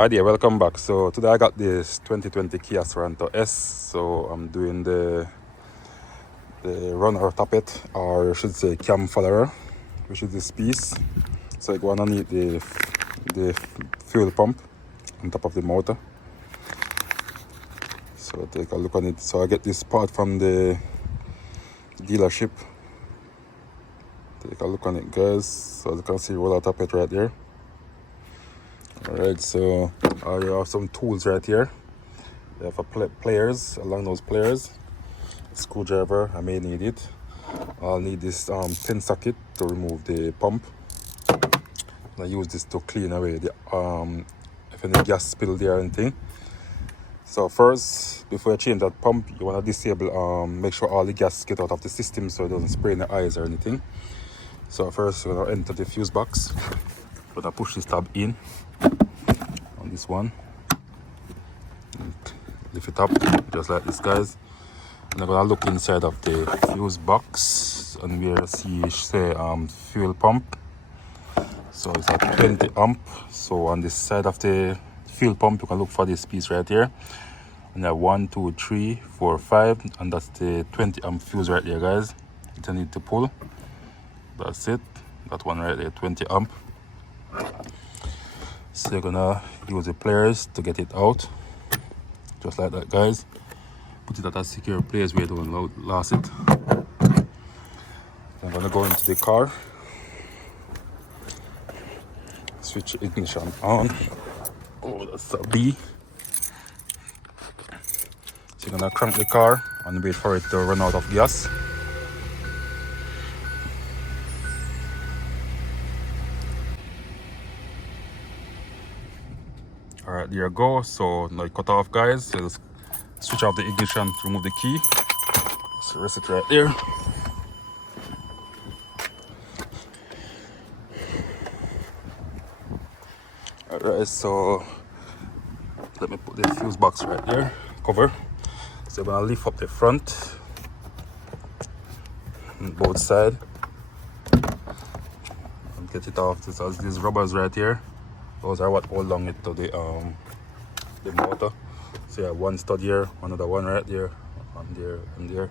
Hi there, welcome back. So today I got this 2020 Kia Sorento S. So I'm doing the runner Tappet, or I should say cam follower, which is this piece. So you're gonna need the fuel pump on top of the motor. So take a look on it. So I get this part from the dealership. Take a look on it, guys. So you can see roller Tappet right there. Alright, so I have some tools right here. They have pliers, along those pliers. Screwdriver, I may need it. I'll need this pin socket to remove the pump. And I use this to clean away the if any gas spill there or anything. So first, before you change that pump, you want to disable, make sure all the gas get out of the system so it doesn't spray in the eyes or anything. So first, you're gonna enter the fuse box. You're gonna push this tab in on this one. And lift it up, just like this, guys. And I'm gonna look inside of the fuse box, and we'll see say fuel pump. So it's at 20 amp. So on this side of the fuel pump, you can look for this piece right here. And there 1, 2, 3, 4, 5, and that's the 20 amp fuse right there, guys. You need to pull. That's it. That one right there, 20 amp. So you're gonna use the pliers to get it out, just like that, guys. Put it at a secure place where you don't lose it. I'm gonna go into the car, switch ignition on. Oh, that's a B. So you're gonna crank the car and wait for it to run out of gas. Alright, there you go. So now it cut off, guys. So just switch off the ignition to remove the key. Just rest it right there. Alright, so let me put the fuse box right there, cover. So I'm gonna lift up the front on both sides and get it off. These rubbers right here, those are what hold on it to the motor. So you have one stud here, another one right there, and there and there.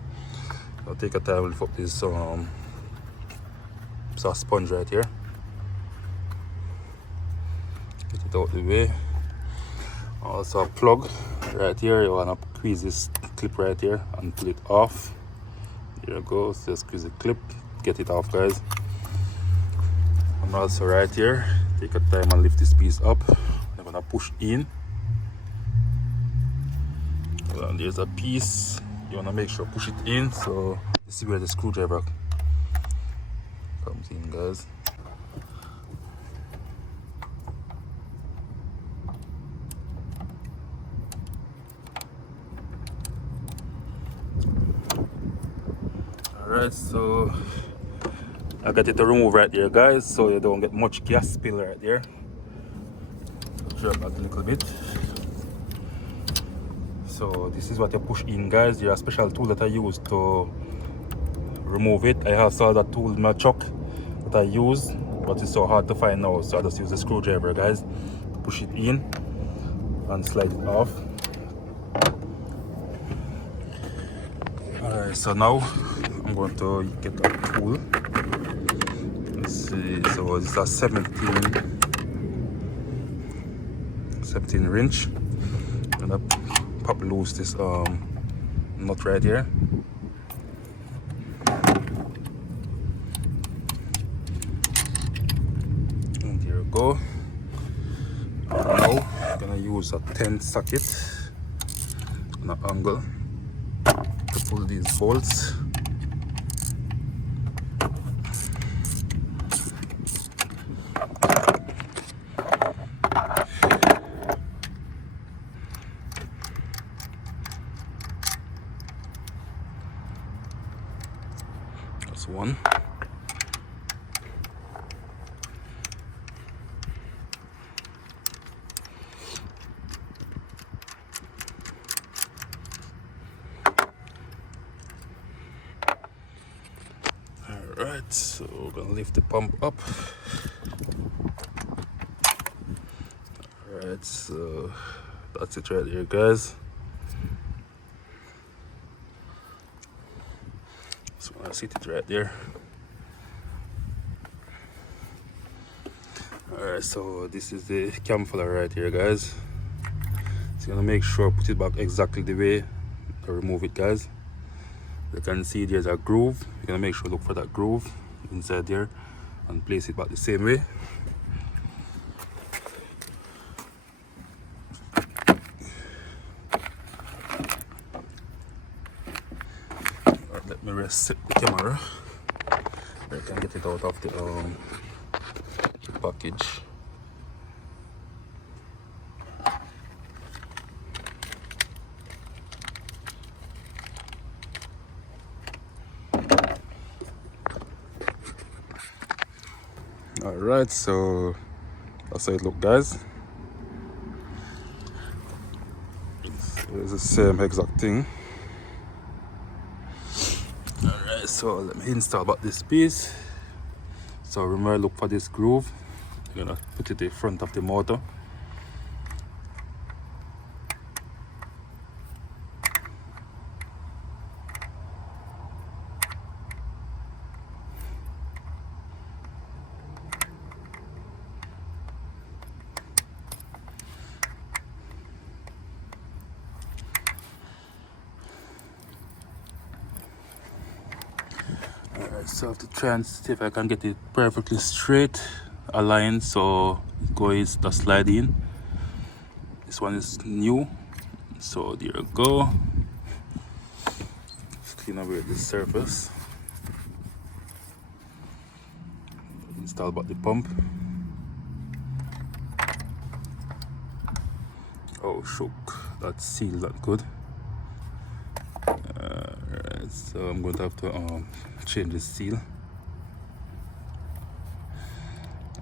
I'll take a time to lift up this sponge right here. Get it out the way. Also a plug right here. You wanna squeeze this clip right here and pull it off. There you go. So squeeze the clip, get it off, guys. And also right here, take a time and lift this piece up. I'm gonna push in. And there's a piece. You wanna make sure push it in. So this is where the screwdriver comes in, guys. Alright, so I got it to remove right there, guys, so you don't get much gas spill right there. Drop that a little bit. So this is what you push in, guys. There's a special tool that I use to remove it. I have saw that tool in my truck that I use, but it's so hard to find now, so I just use a screwdriver, guys, to push it in and slide it off. Alright, so now I'm going to get a tool. Let's see, so it's a 17 wrench. I'm gonna pop loose this nut right here. And here we go. And now I'm gonna use a 10 socket on an angle to pull these bolts. That's one. Alright, so we're gonna lift the pump up. Alright, so that's it right here, guys. So I sit it right there. Alright, so this is the cam filler right here, guys. So you're gonna make sure put it back exactly the way to remove it, guys. You can see there's a groove. You're gonna make sure look for that groove inside there and place it back the same way. Right, let me reset the camera. I can get it out of the package. Alright, so that's how it look, guys. It's the same exact thing. Alright, so let me install back this piece. So remember, look for this groove. You're gonna put it in front of the motor. Alright, so I have to try and see if I can get it perfectly straight, aligned, so it goes the slide in. This one is new, so there you go. Just clean away the surface. Install back the pump. Oh, shook, that seal not good. Alright, so I'm going to have to change the seal.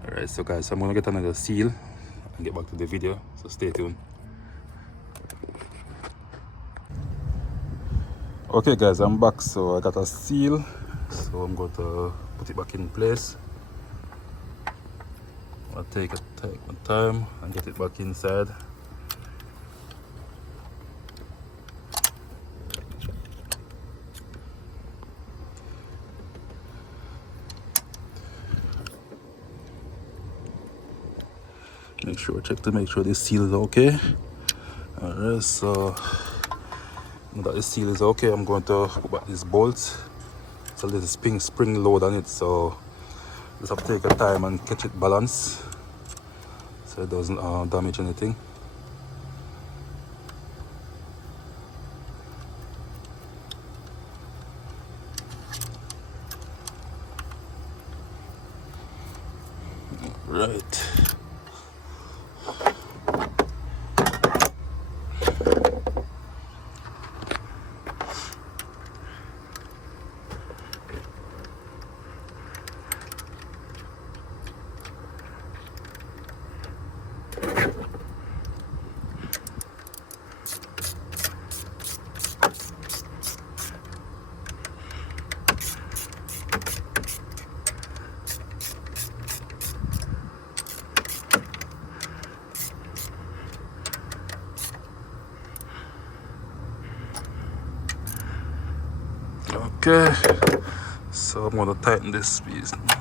Alright, so guys, I'm going to get another seal and get back to the video, so stay tuned. Okay guys, I'm back. So I got a seal, so I'm going to put it back in place. I'll take my time and get it back inside. Check to make sure the seal is okay. Alright, so now that the seal is okay, I'm going to put back these bolts. It's a little spring load on it, so just have to take a time and catch it balance so it doesn't damage anything. Right. Okay, so I'm going to tighten this piece now.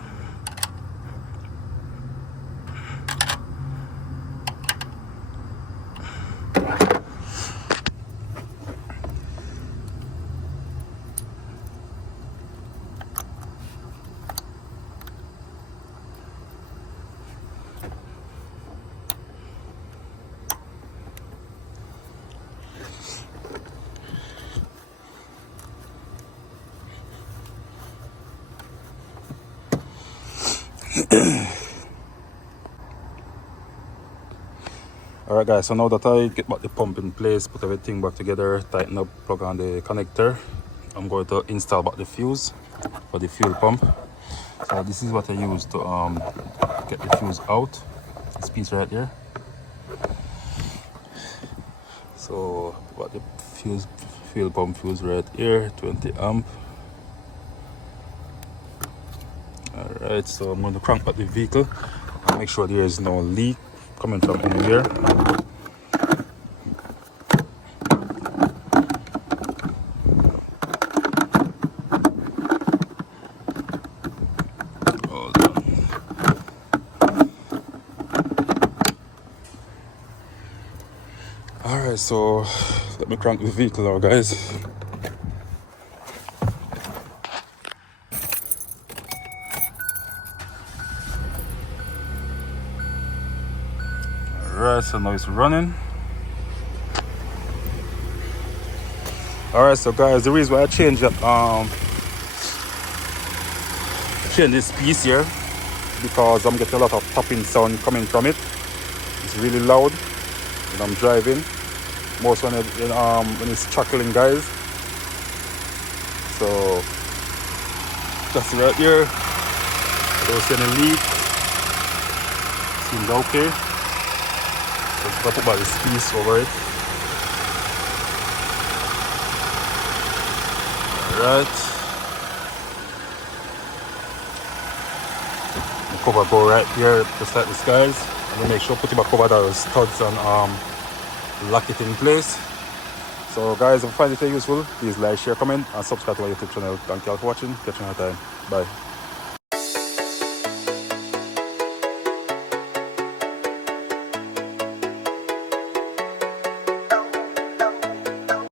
Alright guys, so now that I get back the pump in place, put everything back together, tighten up, plug on the connector, I'm going to install back the fuse for the fuel pump. So this is what I use to get the fuse out, this piece right here. So what the fuel pump fuse right here, 20 amp. Alright, so I'm going to crank back the vehicle and make sure there is no leak coming from anywhere. Hold on. Alright, so let me crank the vehicle now, guys. Alright, so now it's running. Alright, so guys, the reason why I changed this piece here, because I'm getting a lot of tapping sound coming from it. It's really loud when I'm driving, most when it's chuckling, guys. So that's right here. I don't see any leak. Seems okay. So I'm gonna put about this piece over it. Alright. The cover go right here, just like this, guys. I'm gonna make sure put it back over the studs and lock it in place. So guys, if you find it useful, please like, share, comment and subscribe to my YouTube channel. Thank you all for watching. Catch you another time. Bye.